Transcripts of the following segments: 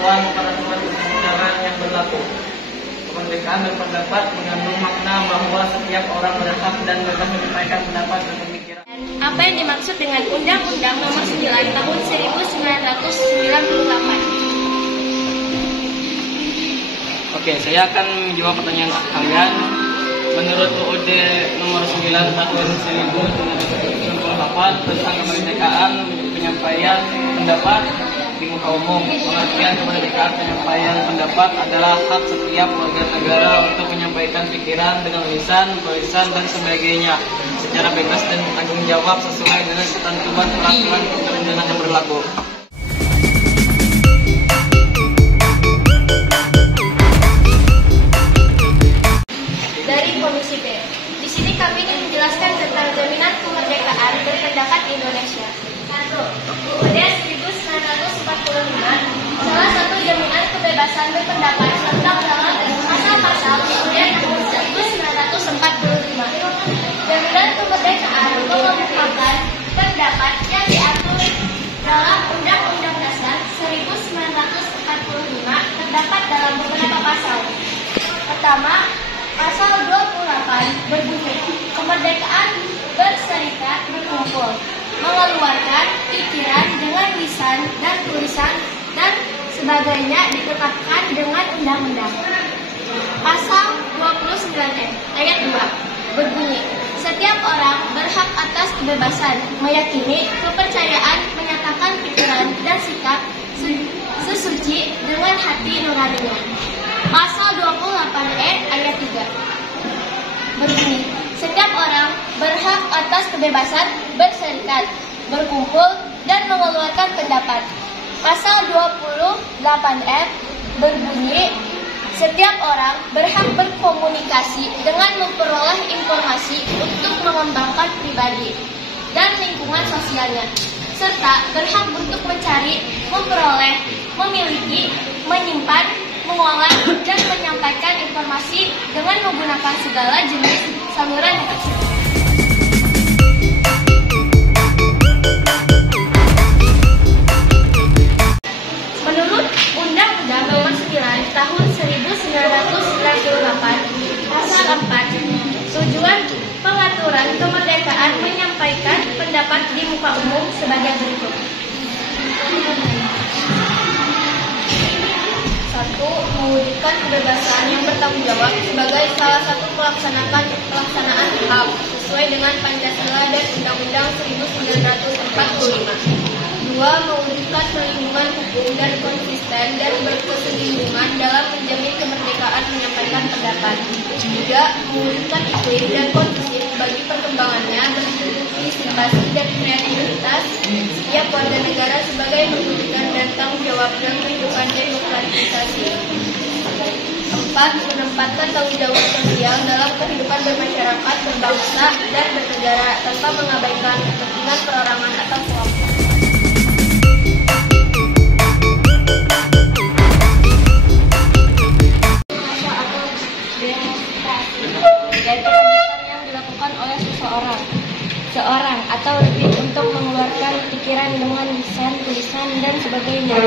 ketentuan peraturan perundang-undangan yang berlaku. Kemerdekaan berpendapat mengandung makna bahwa setiap orang berhak dan bebas menyampaikan pendapat dan pemikiran. Apa yang dimaksud dengan Undang-Undang Nomor 9 Tahun 1998? Oke, saya akan menjawab pertanyaan kalian. Menurut UUD Nomor 9 Tahun 1998 tentang kemerdekaan penyampaian pendapat di muka umum, pengertian kemerdekaan penyampaian pendapat adalah hak setiap warga negara untuk menyampaikan pikiran dengan lisan, tulisan, dan sebagainya secara bebas dan bertanggung jawab sesuai dengan ketentuan peraturan perundang-undangan yang berlaku. Dari Komisi B, di sini kami ingin menjelaskan tentang jaminan kemerdekaan berpendapat di Indonesia. 1. UUD 1945, salah satu jaminan kebebasan berpendapat terdapat dalam pasal-pasal UUD tahun 1945. Jaminan kemerdekaan mengemukakan pendapat yang diatur dalam Undang-Undang Dasar 1945 terdapat dalam beberapa pasal. Pertama, Pasal 28 berbunyi, kemerdekaan berserikat, berkumpul, mengeluarkan pikiran dengan lisan dan tulisan dan sebagainya ditetapkan dengan undang-undang. Pasal 29 ayat 2 berbunyi, setiap orang berhak atas kebebasan meyakini, kepercayaan, menyatakan pikiran dan sikap sesuci dengan hati nuraninya. Pasal 28 ayat 3 berbunyi, setiap orang berhak atas kebebasan berserikat, berkumpul, dan mengeluarkan pendapat. Pasal 28 berbunyi, setiap orang berhak berkomunikasi dengan memperoleh informasi untuk mengembangkan pribadi dan lingkungan sosialnya, serta berhak untuk mencari, memperoleh, memiliki, menyimpan, mengolah, dan menyampaikan informasi dengan menggunakan segala jenis saluran yang tersedia. Menurut Undang-Undang Nomor 9 Tahun 1998 Pasal 4, tujuan pengaturan kemerdekaan menyampaikan pendapat di muka umum sebagai berikut. 1. Mewujudkan kebebasan yang bertanggung jawab sebagai salah satu pelaksanaan HAM sesuai dengan Pancasila dan Undang-Undang 1945. 2. Mewujudkan perlindungan hukum dan konsisten dan berkesinambungan dalam menjamin kemerdekaan menyampaikan pendapat. 3. Mewujudkan iklim dan kondusif bagi perkembangannya berpartisipasi dan kreativitas setiap warga negara sebagai mewujudkan dan tanggung jawab dalam kehidupan demokratisasi. 4. Menempatkan tanggung jawab sosial dalam kehidupan bermasyarakat, berbangsa, dan bernegara tanpa mengabaikan kepentingan perorangan atau kelompok. Yaitu kegiatan yang dilakukan oleh seorang atau lebih untuk mengeluarkan pikiran dengan lisan, tulisan, dan sebagainya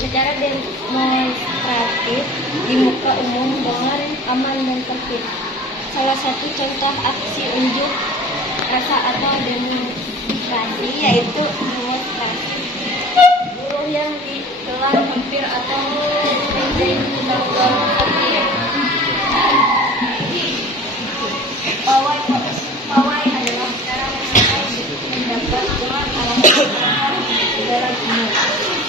secara demonstratif di muka umum dengan aman dan tertib. Salah satu contoh aksi unjuk rasa atau demonstrasi yaitu demonstrasi buruh yang digelar hampir atau menjadi undang-undang Pawai adalah cara menyampaikan pendapat dengan alasan dalam umum.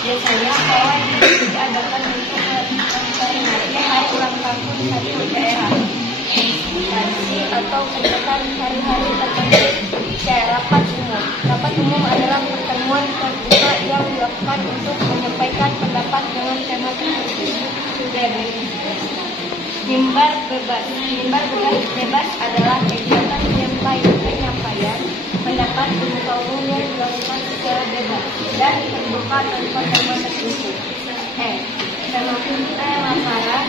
Biasanya pawai diadakan untuk memperingati hari ulang tahun satu daerah, tradisi atau kegiatan hari-hari tertentu. Rapat umum. Rapat umum adalah pertemuan terbuka yang dilakukan untuk menyampaikan pendapat dengan tema tertentu. Mimbar bebas. Mimbar bebas adalah kegiatan penyampaian pendapat di muka umum yang dilakukan secara bebas dan terbuka tanpa tema tertentu. Termasuk lamaran.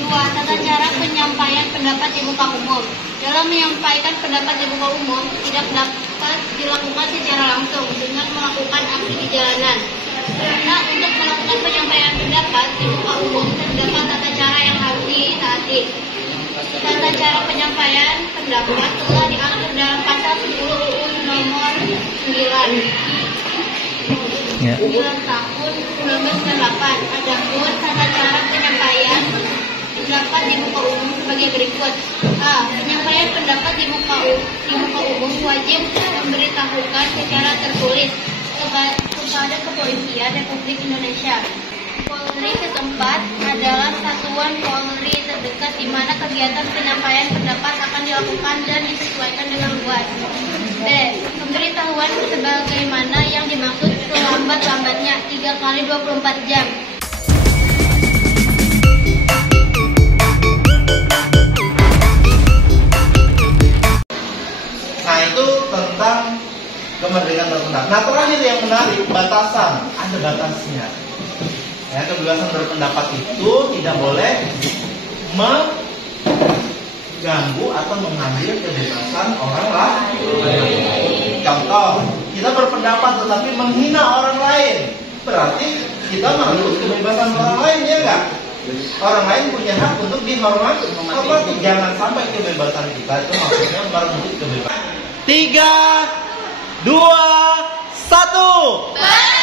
2. Tata cara penyampaian pendapat di muka umum. Dalam menyampaikan pendapat di muka umum tidak dapat dilakukan secara langsung dengan melakukan aksi di jalanan. Karena untuk melakukan penyampaian pendapat di muka umum terdapat tata cara yang harus ditaati. Tata cara penyampaian pendapat telah diatur dalam pasal 10 UU nomor 9 tahun 1998. Adapun tata cara penyampaian pendapat di muka umum sebagai berikut. A. Penyampaian pendapat di muka umum wajib memberitahukan secara tertulis kepada Kepolisian Republik Indonesia. Polri setempat adalah satuan Polri terdekat di mana kegiatan penyampaian pendapat akan dilakukan dan disesuaikan dengan luas. B. Pemberitahuan sebagaimana yang dimaksud selambat-lambatnya 3 kali 24 jam. Nah, itu tentang kemerdekaan berpendapat. Nah, terakhir yang menarik, batasan. Ada batasnya. Ya, kebebasan berpendapat itu tidak boleh mengganggu atau mengambil kebebasan orang lain. Contoh, kita berpendapat tetapi menghina orang lain, berarti kita merebut kebebasan orang lain, ya enggak? Orang lain punya hak untuk dihormati. Jangan sampai kebebasan kita itu maksudnya merebut kebebasan. 3, 2, 1.